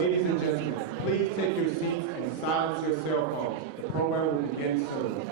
Ladies and gentlemen, please take your seats and silence your cell phones. The program will begin soon.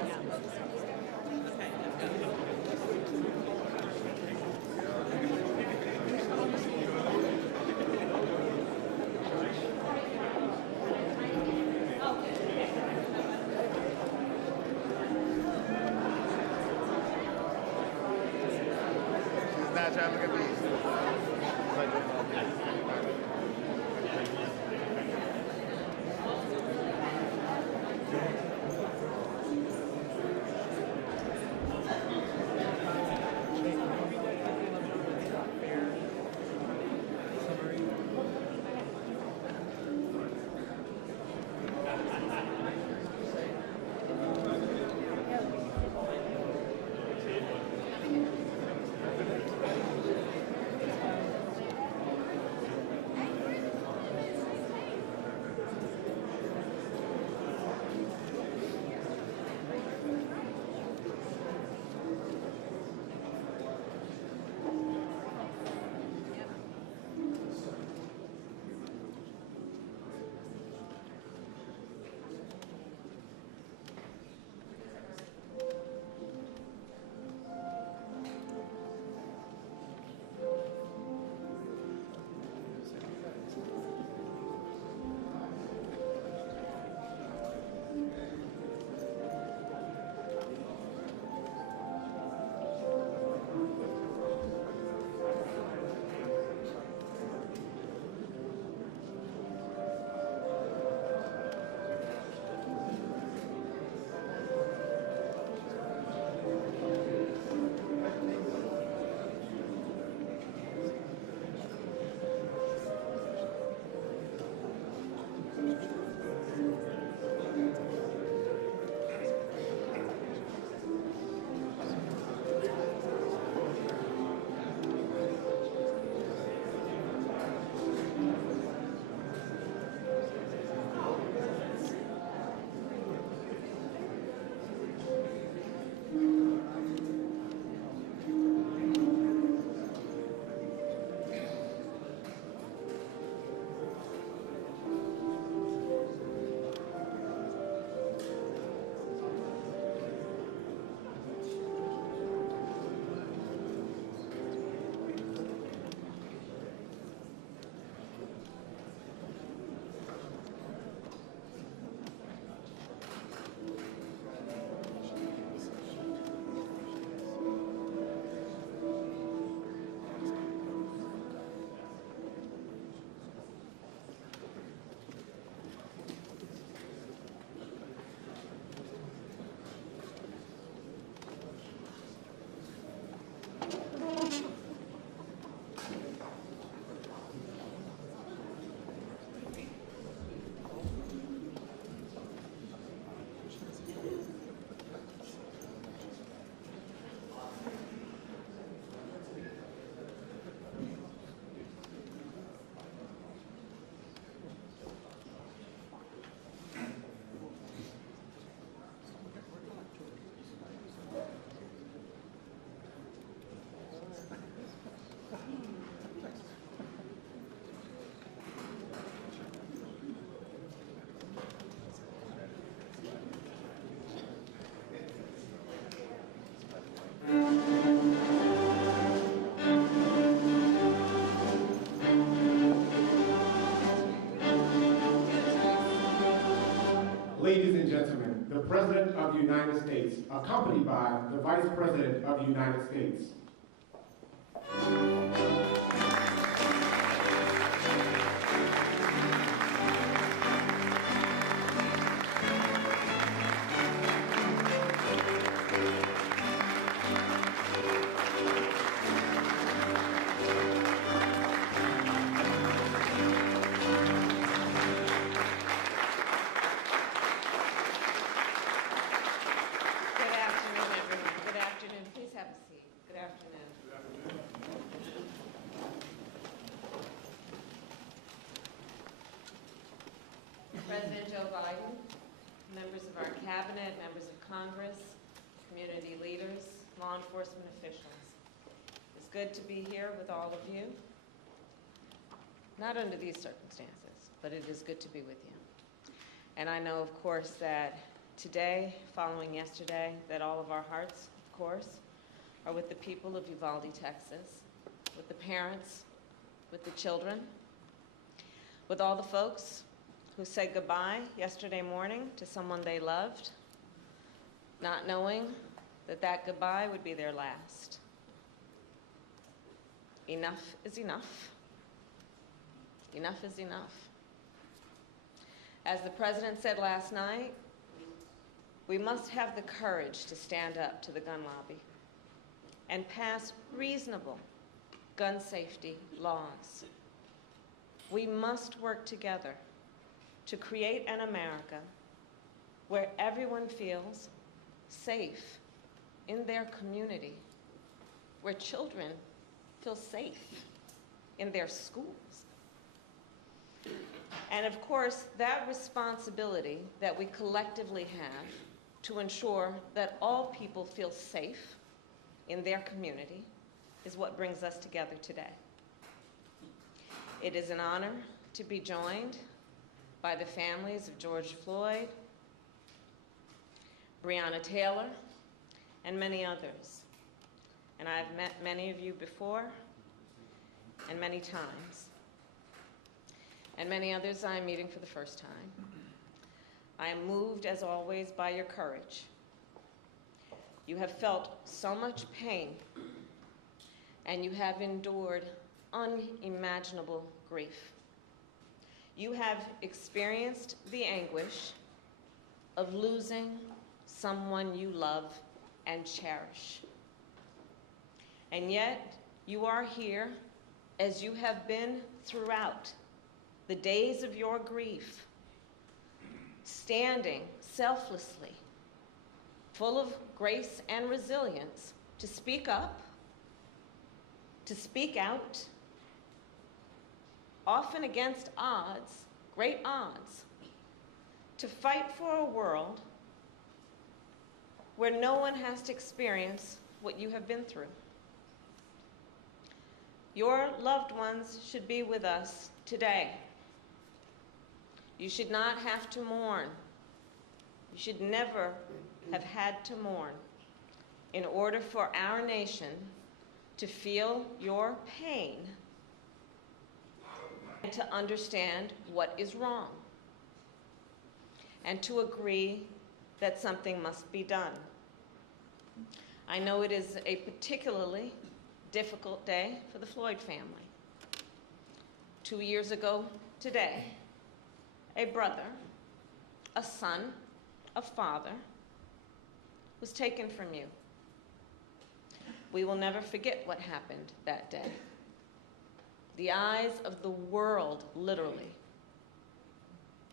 Ladies and gentlemen, the President of the United States, accompanied by the Vice President of the United States. President Joe Biden, members of our cabinet, members of Congress, community leaders, law enforcement officials. It's good to be here with all of you. not under these circumstances, but it is good to be with you. And I know, of course, that today, following yesterday, that all of our hearts, of course, are with the people of Uvalde, Texas, with the parents, with the children, with all the folks who said goodbye yesterday morning to someone they loved, not knowing that that goodbye would be their last. Enough is enough. Enough is enough. As the President said last night, we must have the courage to stand up to the gun lobby and pass reasonable gun safety laws. We must work together to create an America where everyone feels safe in their community, where children feel safe in their schools. And of course, that responsibility that we collectively have to ensure that all people feel safe in their community is what brings us together today. It is an honor to be joined by the families of George Floyd, Breonna Taylor, and many others. And I've met many of you before, and many times. And many others I'm meeting for the first time. I am moved, as always, by your courage. You have felt so much pain, and you have endured unimaginable grief. You have experienced the anguish of losing someone you love and cherish. And yet, you are here, as you have been throughout the days of your grief, standing selflessly, full of grace and resilience, to speak up, to speak out, often against odds, great odds, to fight for a world where no one has to experience what you have been through. Your loved ones should be with us today. You should not have to mourn. You should never have had to mourn in order for our nation to feel your pain and to understand what is wrong and to agree that something must be done. I know it is a particularly difficult day for the Floyd family. 2 years ago today, a brother, a son, a father was taken from you. We will never forget what happened that day. The eyes of the world, literally,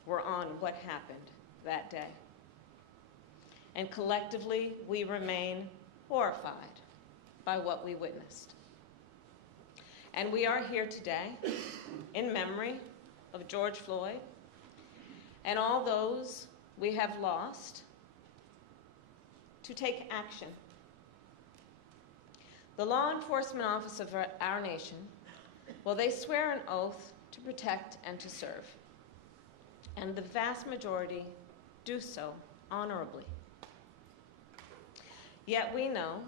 were on what happened that day. And collectively, we remain horrified by what we witnessed. And we are here today in memory of George Floyd and all those we have lost to take action. The law enforcement office of our nation, well, they swear an oath to protect and to serve. And the vast majority do so honorably. Yet we know,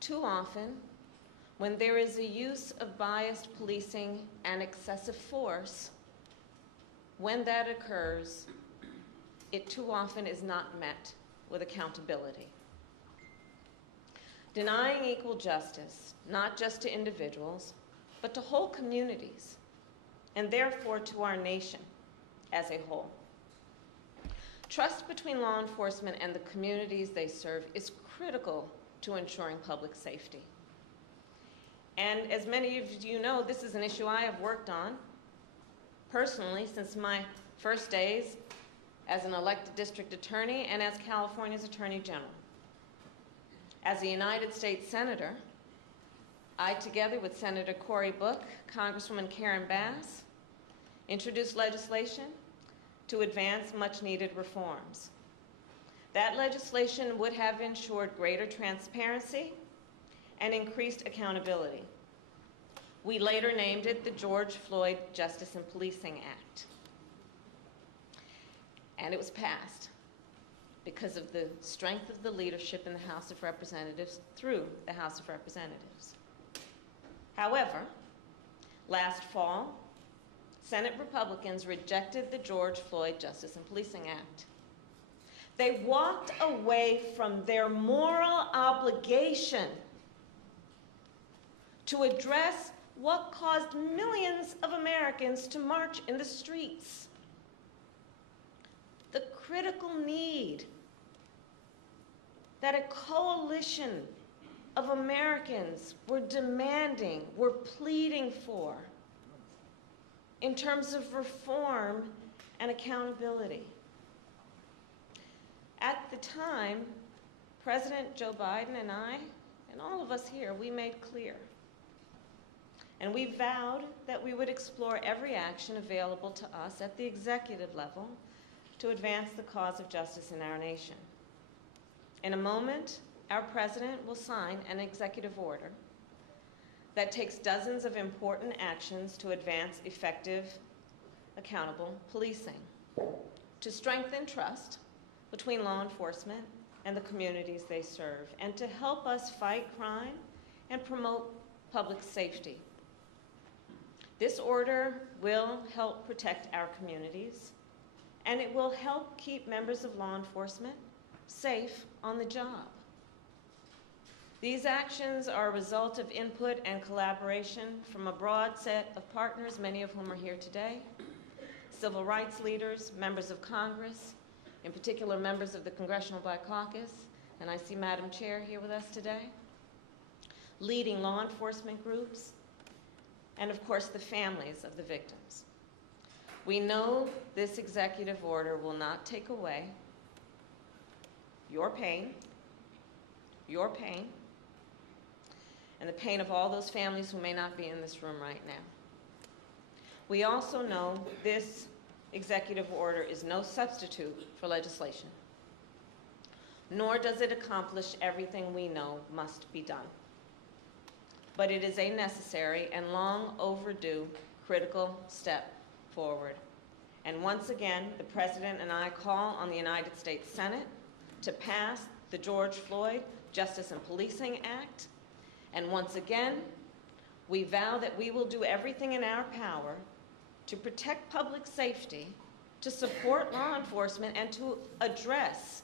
too often, when there is a use of biased policing and excessive force, when that occurs, it too often is not met with accountability. Denying equal justice, not just to individuals, but to whole communities, and therefore to our nation as a whole. Trust between law enforcement and the communities they serve is critical to ensuring public safety. And as many of you know, this is an issue I have worked on personally since my first days as an elected district attorney and as California's Attorney General. As a United States Senator, I, together with Senator Cory Book, Congresswoman Karen Bass, introduced legislation to advance much-needed reforms. That legislation would have ensured greater transparency and increased accountability. We later named it the George Floyd Justice and Policing Act. And it was passed because of the strength of the leadership in the House of Representatives through the House of Representatives. However, last fall, Senate Republicans rejected the George Floyd Justice and Policing Act. They walked away from their moral obligation to address what caused millions of Americans to march in the streets. The critical need that a coalition of Americans were demanding, were pleading for in terms of reform and accountability. At the time, President Joe Biden and I, and all of us here, we made clear, and we vowed that we would explore every action available to us at the executive level to advance the cause of justice in our nation. In a moment, our president will sign an executive order that takes dozens of important actions to advance effective, accountable policing, to strengthen trust between law enforcement and the communities they serve, and to help us fight crime and promote public safety. This order will help protect our communities, and it will help keep members of law enforcement safe on the job. These actions are a result of input and collaboration from a broad set of partners, many of whom are here today, civil rights leaders, members of Congress, in particular members of the Congressional Black Caucus, and I see Madam Chair here with us today, leading law enforcement groups, and of course the families of the victims. We know this executive order will not take away your pain, and the pain of all those families who may not be in this room right now. We also know this executive order is no substitute for legislation, nor does it accomplish everything we know must be done. But it is a necessary and long overdue critical step forward. And once again, the President and I call on the United States Senate to pass the George Floyd Justice and Policing Act. And once again, we vow that we will do everything in our power to protect public safety, to support law enforcement, and to address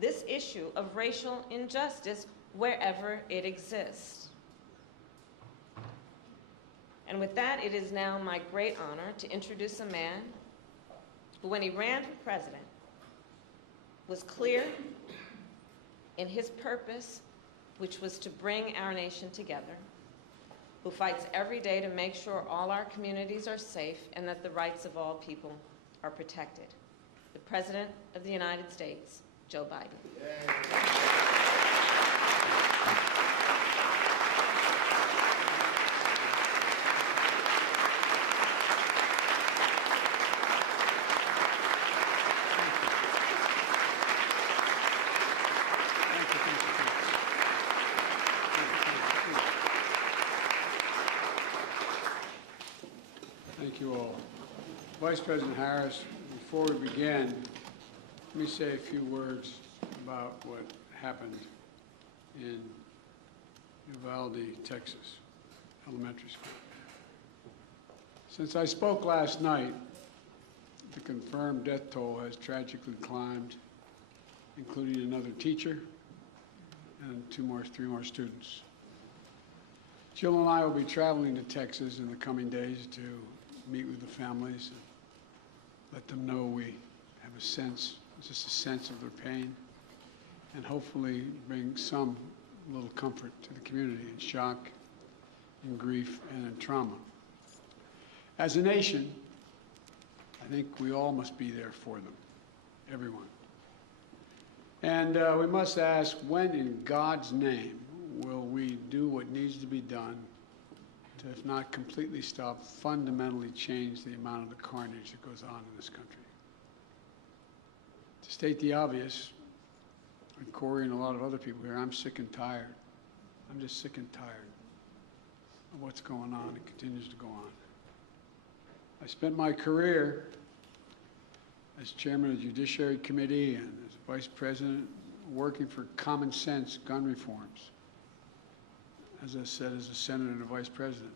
this issue of racial injustice wherever it exists. And with that, it is now my great honor to introduce a man who, when he ran for president, was clear in his purpose, which was to bring our nation together, who fights every day to make sure all our communities are safe and that the rights of all people are protected. The President of the United States, Joe Biden. Yay. Thank you all. Vice President Harris, before we begin, let me say a few words about what happened in Uvalde, Texas, elementary school. Since I spoke last night, the confirmed death toll has tragically climbed, including another teacher and three more students. Jill and I will be traveling to Texas in the coming days to meet with the families and let them know we have a sense, just a sense of their pain, and hopefully bring some little comfort to the community in shock, in grief, and in trauma. As a nation, I think we all must be there for them, everyone. And we must ask, when in God's name will we do what needs to be done to, if not completely stop, fundamentally change the amount of the carnage that goes on in this country? To state the obvious, and Corey and a lot of other people here, I'm sick and tired. I'm just sick and tired of what's going on and continues to go on. I spent my career as chairman of the Judiciary Committee and as vice president working for common sense gun reforms. As I said, as a senator and a vice president.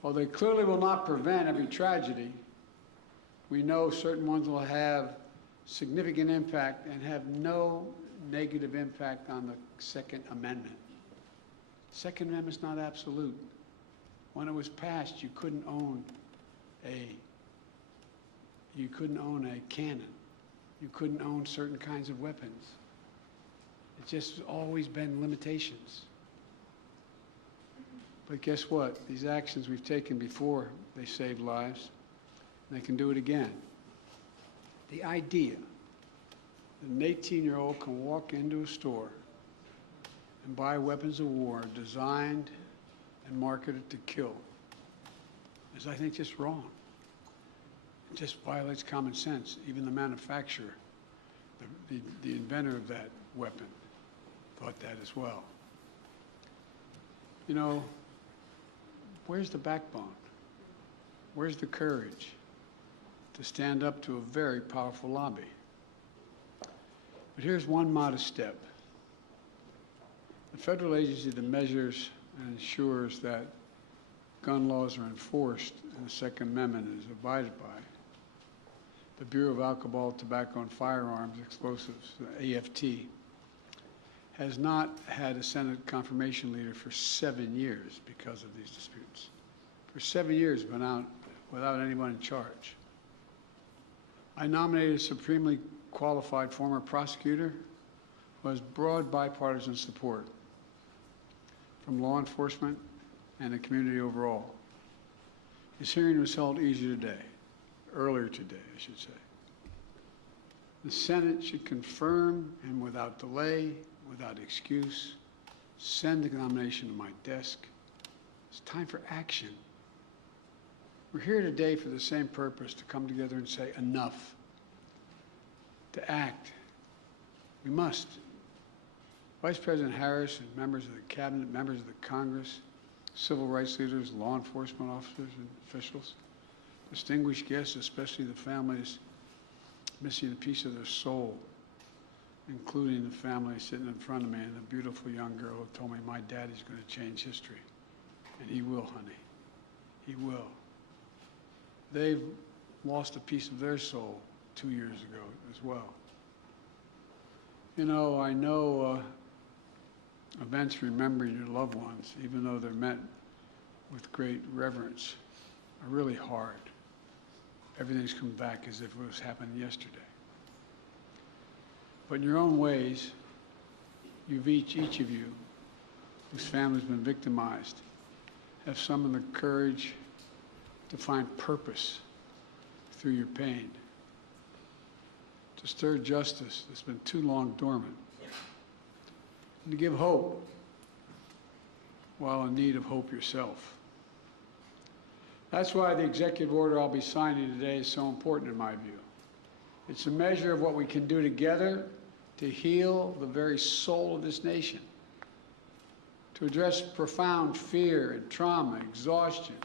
While they clearly will not prevent every tragedy, we know certain ones will have significant impact and have no negative impact on the Second Amendment. Second Amendment is not absolute. When it was passed, you couldn't own a cannon. You couldn't own certain kinds of weapons. It's just always been limitations. But guess what? These actions we've taken before, they saved lives, and they can do it again. The idea that an 18-year-old can walk into a store and buy weapons of war designed and marketed to kill is, I think, just wrong. It just violates common sense. Even the manufacturer, the inventor of that weapon, thought that as well. You know, where's the backbone? Where's the courage to stand up to a very powerful lobby? But here's one modest step. The federal agency that measures and ensures that gun laws are enforced and the Second Amendment is abided by, the Bureau of Alcohol, Tobacco, and Firearms Explosives, the AFT, has not had a Senate confirmation leader for 7 years because of these disputes. For 7 years, been out without anyone in charge. I nominated a supremely qualified former prosecutor who has broad bipartisan support from law enforcement and the community overall. His hearing was held earlier today, I should say. The Senate should confirm and without delay, without excuse, send the nomination to my desk. It's time for action. We're here today for the same purpose, to come together and say enough, to act. We must. Vice President Harris and members of the cabinet, members of the Congress, civil rights leaders, law enforcement officers and officials, distinguished guests, especially the families missing a piece of their soul, including the family sitting in front of me and a beautiful young girl who told me, my daddy's going to change history. And he will, honey. He will. They've lost a piece of their soul 2 years ago as well. You know, I know events remembering your loved ones, even though they're met with great reverence, are really hard. Everything's come back as if it was happening yesterday. But in your own ways, you've each of you, whose family's been victimized, have summoned the courage to find purpose through your pain, to stir justice that's been too long dormant, and to give hope while in need of hope yourself. That's why the executive order I'll be signing today is so important in my view. It's a measure of what we can do together to heal the very soul of this nation, to address profound fear and trauma, exhaustion,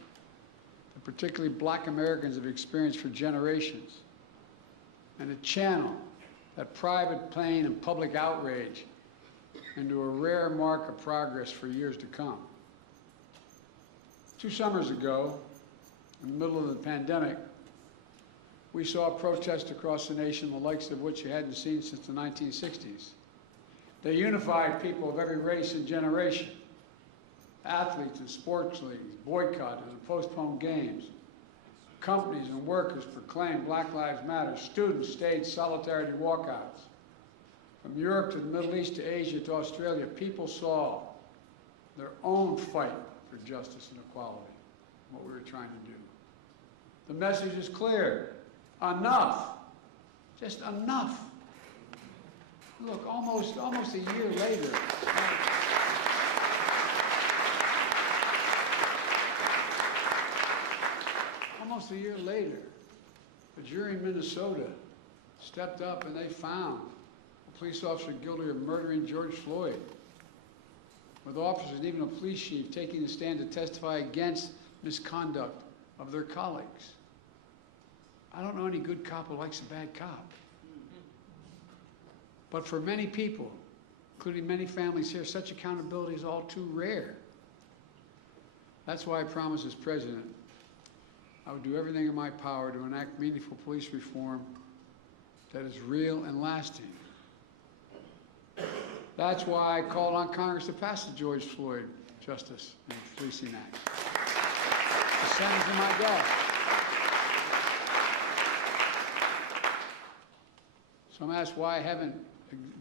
that particularly Black Americans have experienced for generations, and to channel that private pain and public outrage into a rare mark of progress for years to come. 2 summers ago, in the middle of the pandemic, we saw protests across the nation, the likes of which you hadn't seen since the 1960s. They unified people of every race and generation. Athletes and sports leagues boycotted and postponed games. Companies and workers proclaimed Black Lives Matter. Students staged solidarity walkouts. From Europe to the Middle East to Asia to Australia, people saw their own fight for justice and equality, what we were trying to do. The message is clear. Enough. Just enough. Look, almost a year later. Almost a year later, a jury in Minnesota stepped up and they found a police officer guilty of murdering George Floyd. with officers and even a police chief taking the stand to testify against misconduct of their colleagues. I don't know any good cop who likes a bad cop. But for many people, including many families here, such accountability is all too rare. That's why I promised as president I would do everything in my power to enact meaningful police reform that is real and lasting. That's why I called on Congress to pass the George Floyd Justice and Policing Act. The Senate's in my desk. So I'm asked why I haven't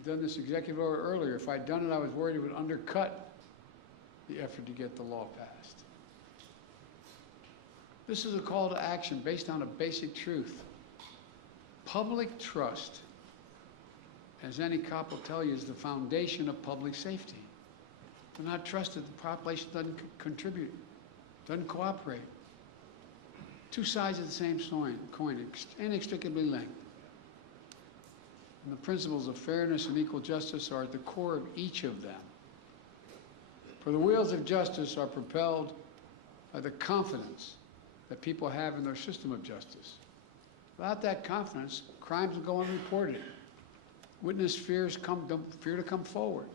done this executive order earlier. If I'd done it, I was worried it would undercut the effort to get the law passed. This is a call to action based on a basic truth. Public trust, as any cop will tell you, is the foundation of public safety. If they're not trusted, the population doesn't contribute, doesn't cooperate. Two sides of the same coin, inextricably linked. And the principles of fairness and equal justice are at the core of each of them. For the wheels of justice are propelled by the confidence that people have in their system of justice. Without that confidence, crimes will go unreported. Witness fear to come forward.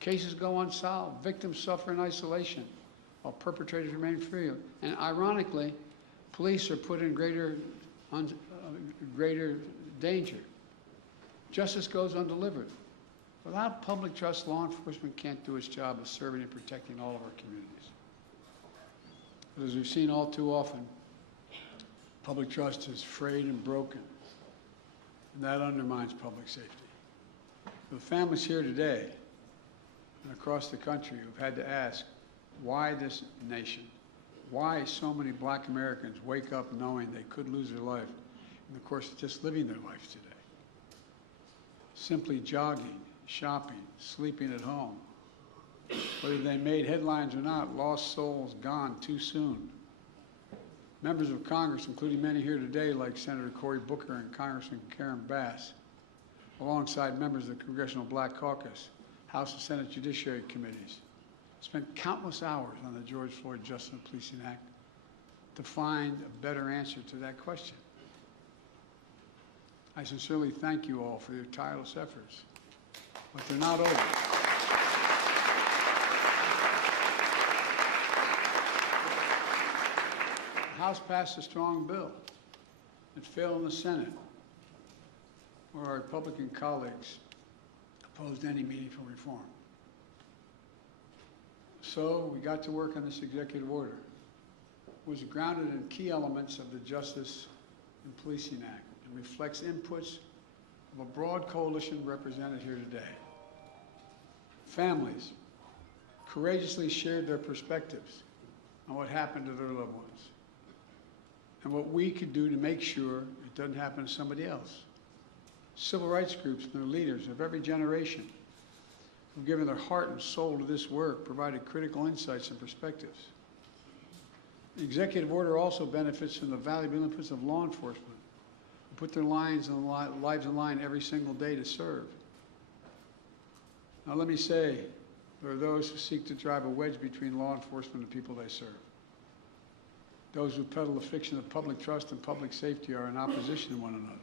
Cases go unsolved. Victims suffer in isolation while perpetrators remain free. And ironically, police are put in greater danger. Justice goes undelivered. Without public trust, law enforcement can't do its job of serving and protecting all of our communities. But as we've seen all too often, public trust is frayed and broken, and that undermines public safety. For the families here today and across the country who've had to ask why this nation, why so many black Americans wake up knowing they could lose their life in the course of just living their life today. Simply jogging, shopping, sleeping at home. Whether they made headlines or not, lost souls gone too soon. Members of Congress, including many here today like Senator Cory Booker and Congressman Karen Bass, alongside members of the Congressional Black Caucus, House and Senate Judiciary Committees, spent countless hours on the George Floyd Justice and Policing Act to find a better answer to that question. I sincerely thank you all for your tireless efforts, but they're not over. The House passed a strong bill. It failed in the Senate, where our Republican colleagues opposed any meaningful reform. So we got to work on this executive order. It was grounded in key elements of the Justice and Policing Act and reflects inputs of a broad coalition represented here today. Families courageously shared their perspectives on what happened to their loved ones and what we could do to make sure it doesn't happen to somebody else. Civil rights groups and their leaders of every generation who've given their heart and soul to this work provided critical insights and perspectives. The executive order also benefits from the valuable inputs of law enforcement who put their lives on line every single day to serve. Now let me say, there are those who seek to drive a wedge between law enforcement and people they serve. Those who peddle the fiction of public trust and public safety are in opposition to one another.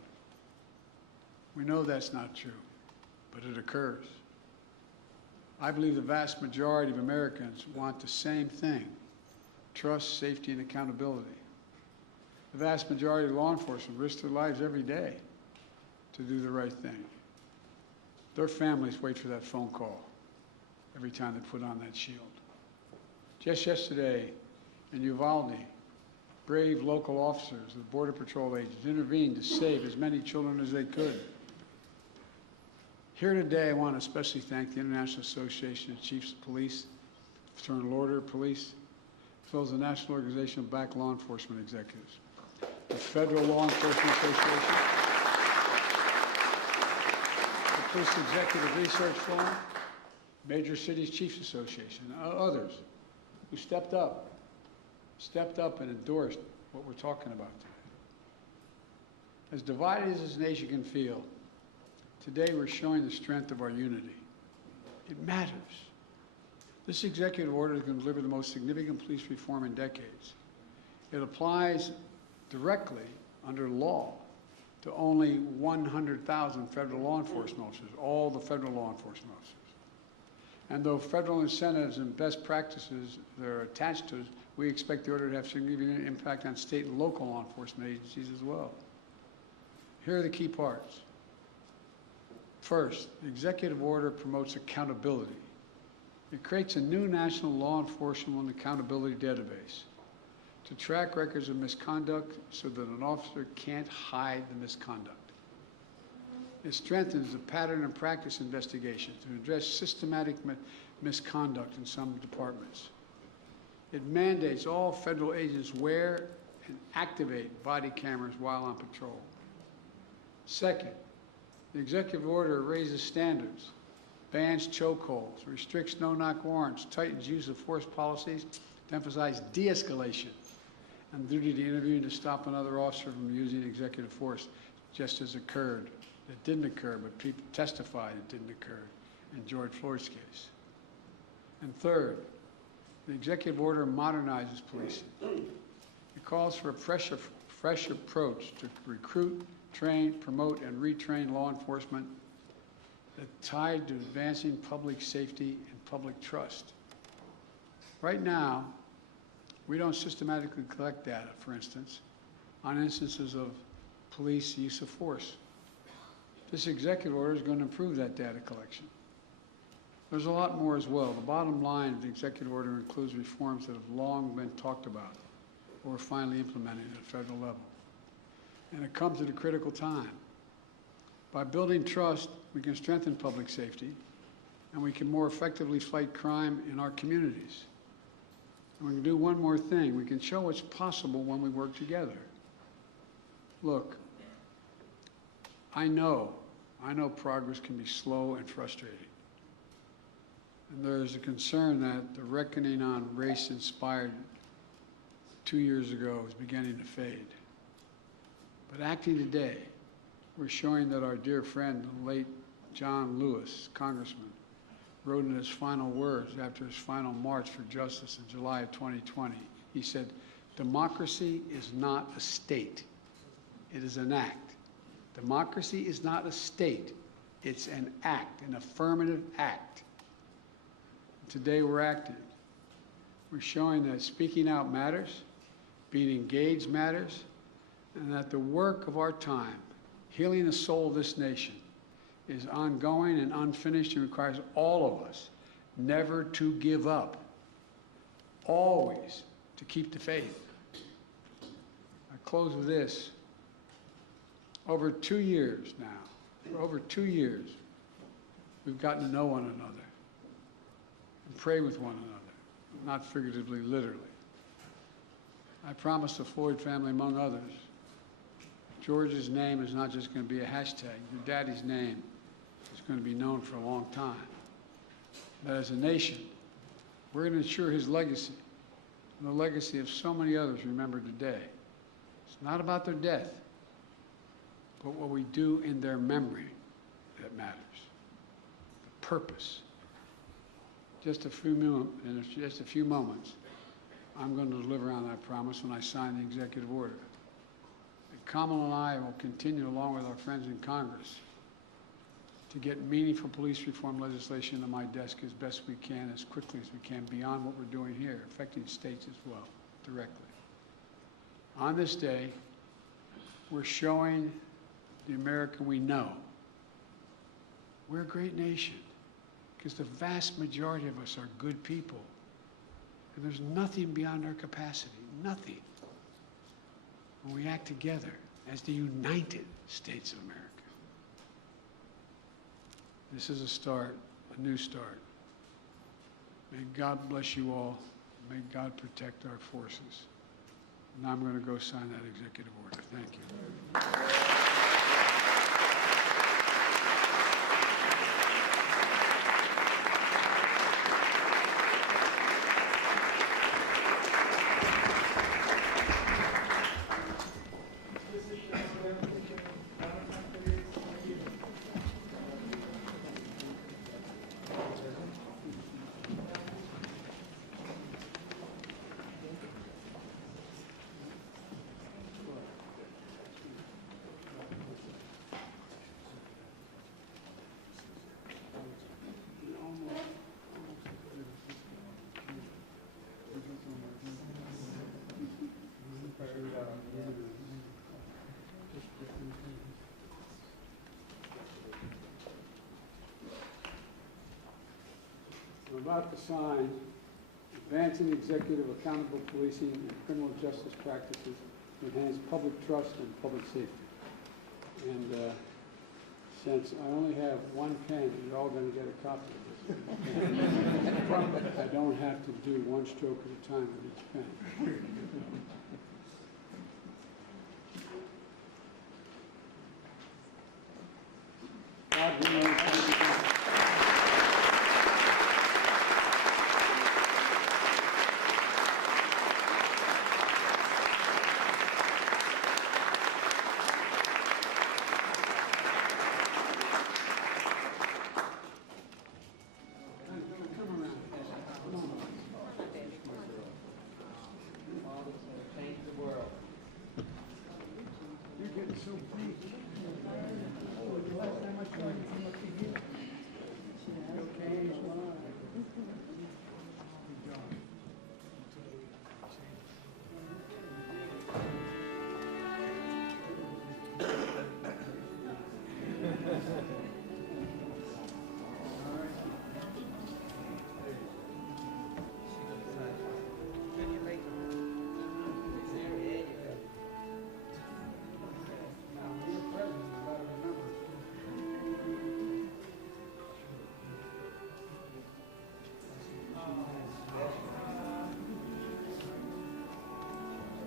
We know that's not true, but it occurs. I believe the vast majority of Americans want the same thing: trust, safety, and accountability. The vast majority of law enforcement risk their lives every day to do the right thing. Their families wait for that phone call every time they put on that shield. Just yesterday in Uvalde, brave local officers, the Border Patrol agents, intervened to save as many children as they could. Here today, I want to especially thank the International Association of Chiefs of Police, Fraternal Order of Police, as well as the National Organization of Black Law Enforcement Executives, the Federal Law Enforcement Association, the Police Executive Research Forum, Major Cities Chiefs Association, and others who stepped up and endorsed what we're talking about today. As divided as this nation can feel, today we're showing the strength of our unity. It matters. This executive order is going to deliver the most significant police reform in decades. It applies directly under law to only 100,000 federal law enforcement officers, all the federal law enforcement officers. And though federal incentives and best practices that are attached to it, we expect the order to have significant impact on state and local law enforcement agencies as well. Here are the key parts. First, the executive order promotes accountability. It creates a new national law enforcement accountability database to track records of misconduct so that an officer can't hide the misconduct. It strengthens the pattern and practice investigation to address systematic misconduct in some departments. It mandates all federal agents wear and activate body cameras while on patrol. Second, the executive order raises standards, bans chokeholds, restricts no-knock warrants, tightens use of force policies to emphasize de-escalation and duty to interview and to stop another officer from using executive force, just as occurred. It didn't occur, but people testified it didn't occur in George Floyd's case. And third, the executive order modernizes policing. It calls for a fresh approach to recruit, train, promote, and retrain law enforcement that's tied to advancing public safety and public trust. Right now, we don't systematically collect data, for instance, on instances of police use of force. This executive order is going to improve that data collection. There's a lot more as well. The bottom line of the executive order includes reforms that have long been talked about or are finally implemented at a federal level. And it comes at a critical time. By building trust, we can strengthen public safety, and we can more effectively fight crime in our communities. And we can do one more thing. We can show what's possible when we work together. Look, I know progress can be slow and frustrating. And there's a concern that the reckoning on race inspired 2 years ago is beginning to fade. But acting today, we're showing that our dear friend, the late John Lewis, Congressman, wrote in his final words after his final march for justice in July of 2020. He said, "Democracy is not a state, it is an act. Democracy is not a state, it's an act, an affirmative act." Today we're acting. We're showing that speaking out matters, being engaged matters, and that the work of our time, healing the soul of this nation, is ongoing and unfinished and requires all of us never to give up, always to keep the faith. I close with this. Over 2 years now, for over 2 years, we've gotten to know one another and pray with one another, not figuratively, literally. I promise the Floyd family, among others, George's name is not just going to be a hashtag. Your daddy's name is going to be known for a long time. That as a nation, we're going to ensure his legacy and the legacy of so many others remembered today. It's not about their death, but what we do in their memory that matters. The purpose. In just a few moments, I'm going to deliver on that promise when I sign the executive order. And Kamala and I will continue, along with our friends in Congress, to get meaningful police reform legislation to my desk as best we can, as quickly as we can, beyond what we're doing here, affecting states as well, directly. On this day, we're showing the America we know we're a great nation, because the vast majority of us are good people. And there's nothing beyond our capacity, nothing, when we act together as the United States of America. This is a start, a new start. May God bless you all. May God protect our forces. Now I'm going to go sign that executive order. Thank you. about to sign Advancing Executive Accountable Policing and Criminal Justice Practices to Enhance Public Trust and Public Safety. And since I only have one pen, you're all going to get a copy of this. I don't have to do one stroke at a time with each pen. God willing, Change the world. you're getting so big.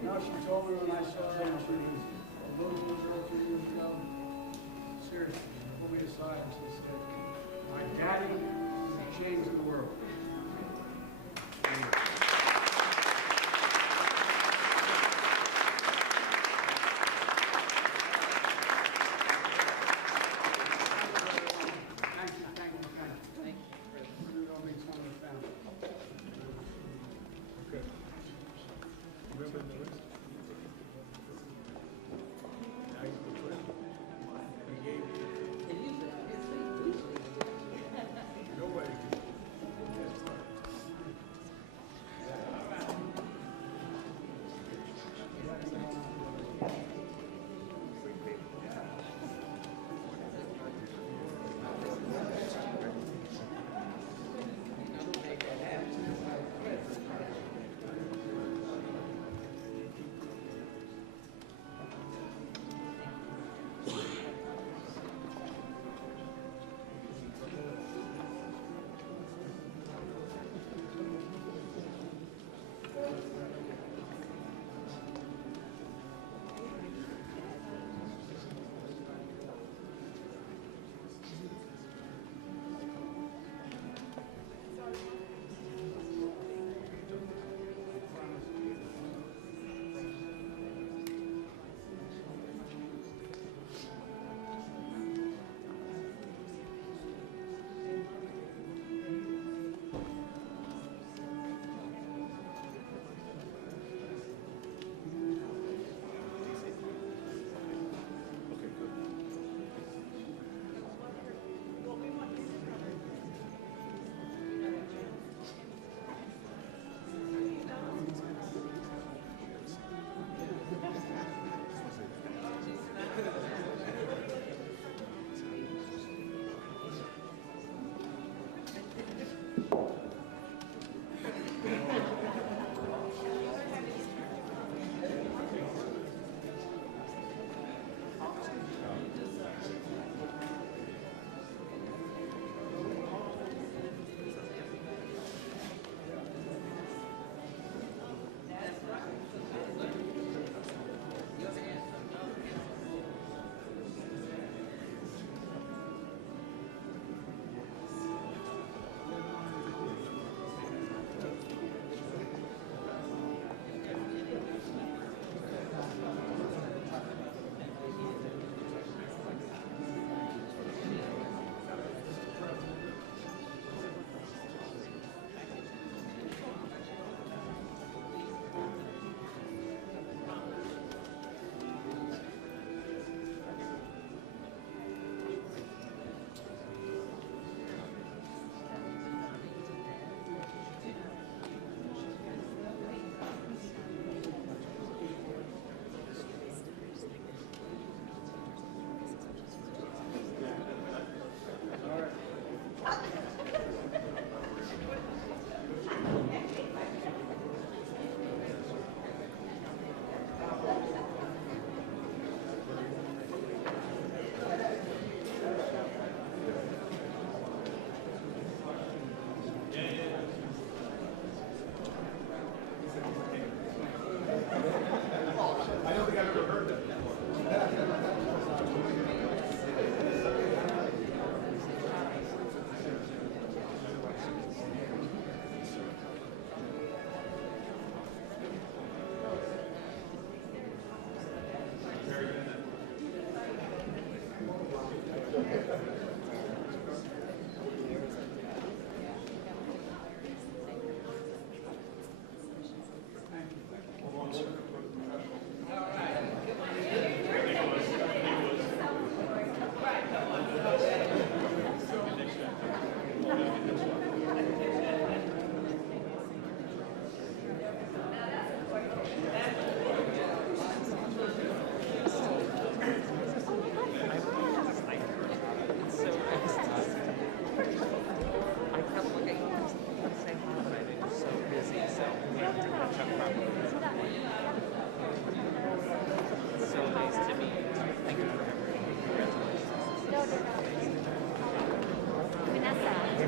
No, she told me when I saw her, and she was a little girl 2 years ago. Seriously, she pulled me aside and she said, "My daddy changed the world." Thank you. You don't make fun of the family.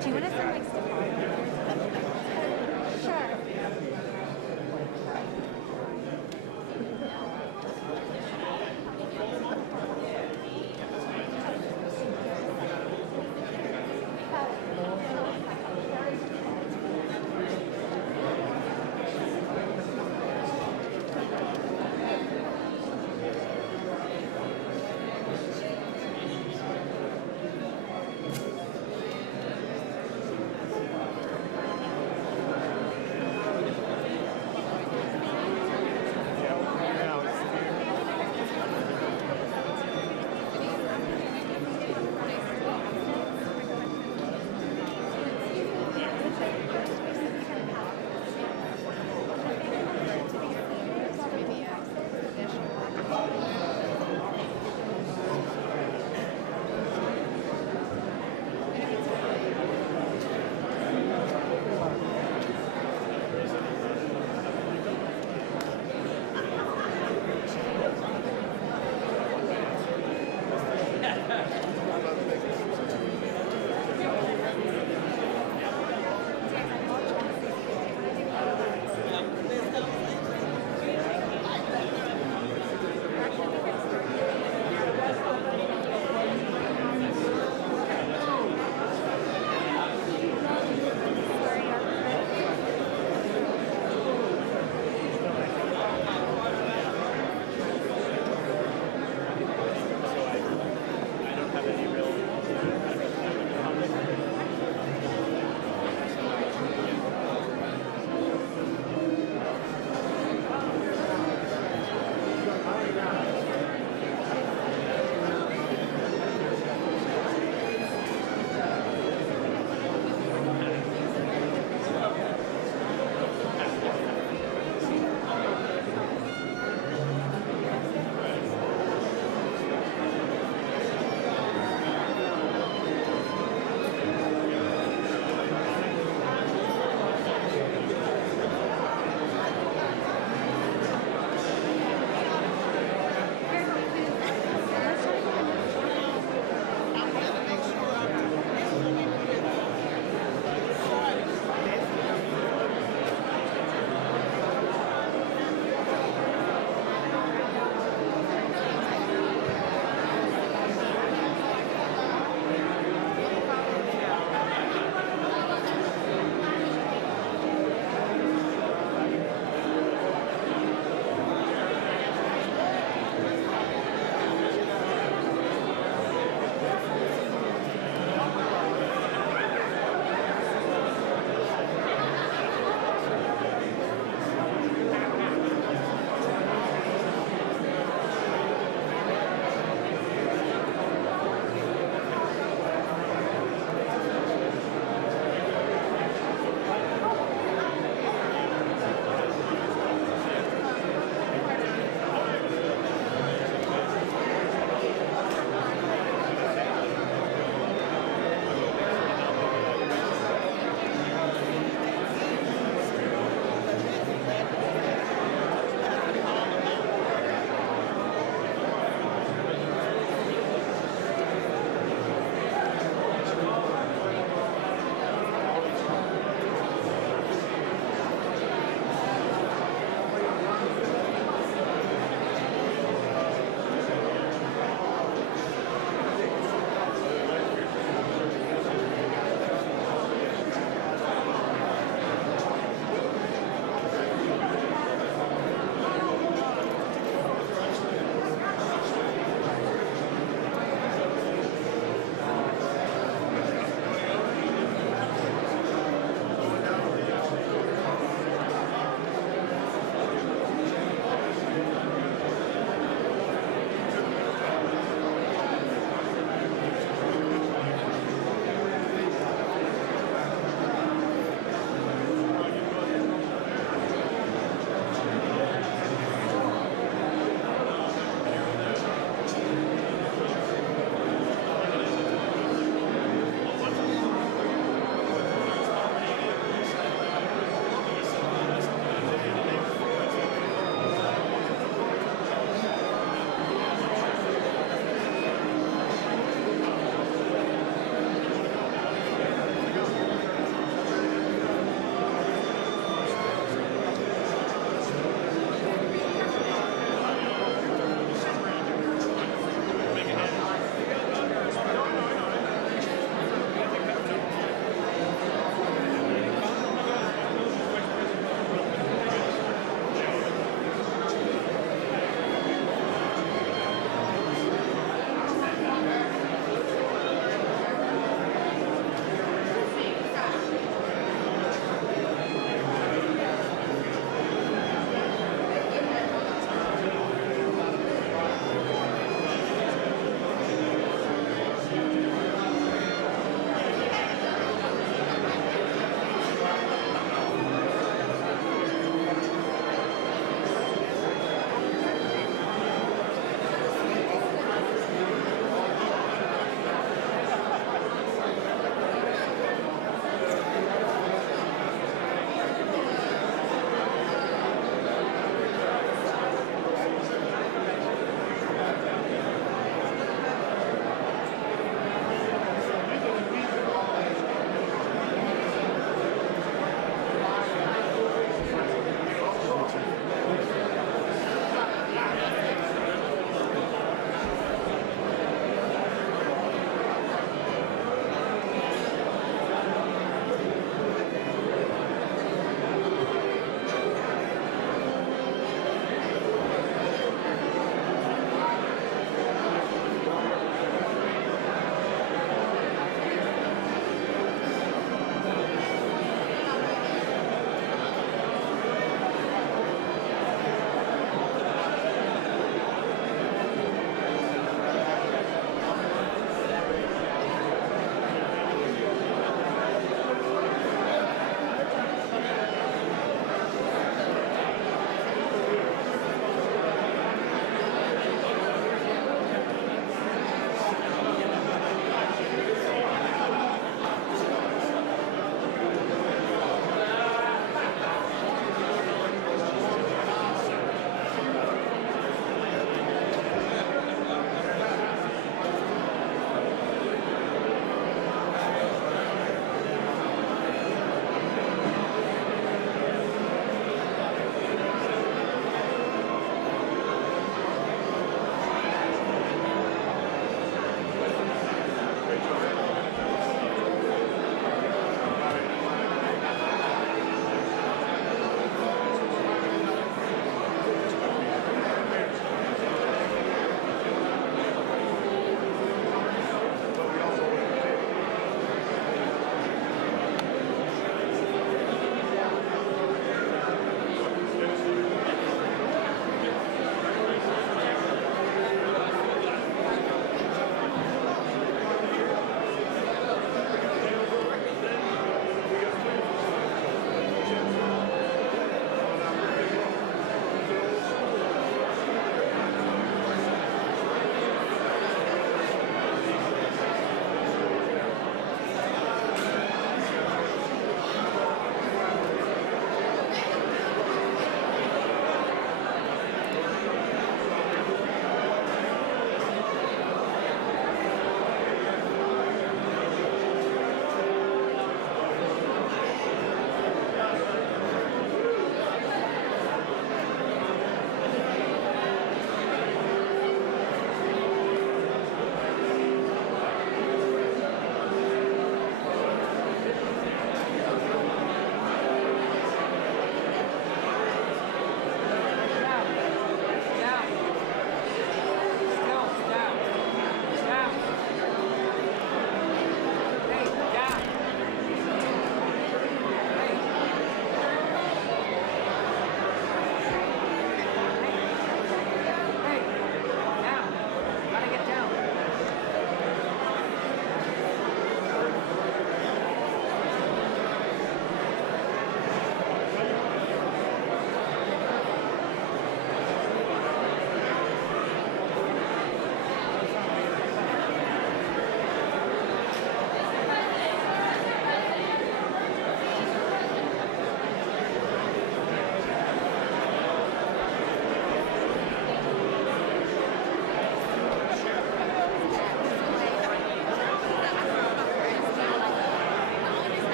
Do you want to send like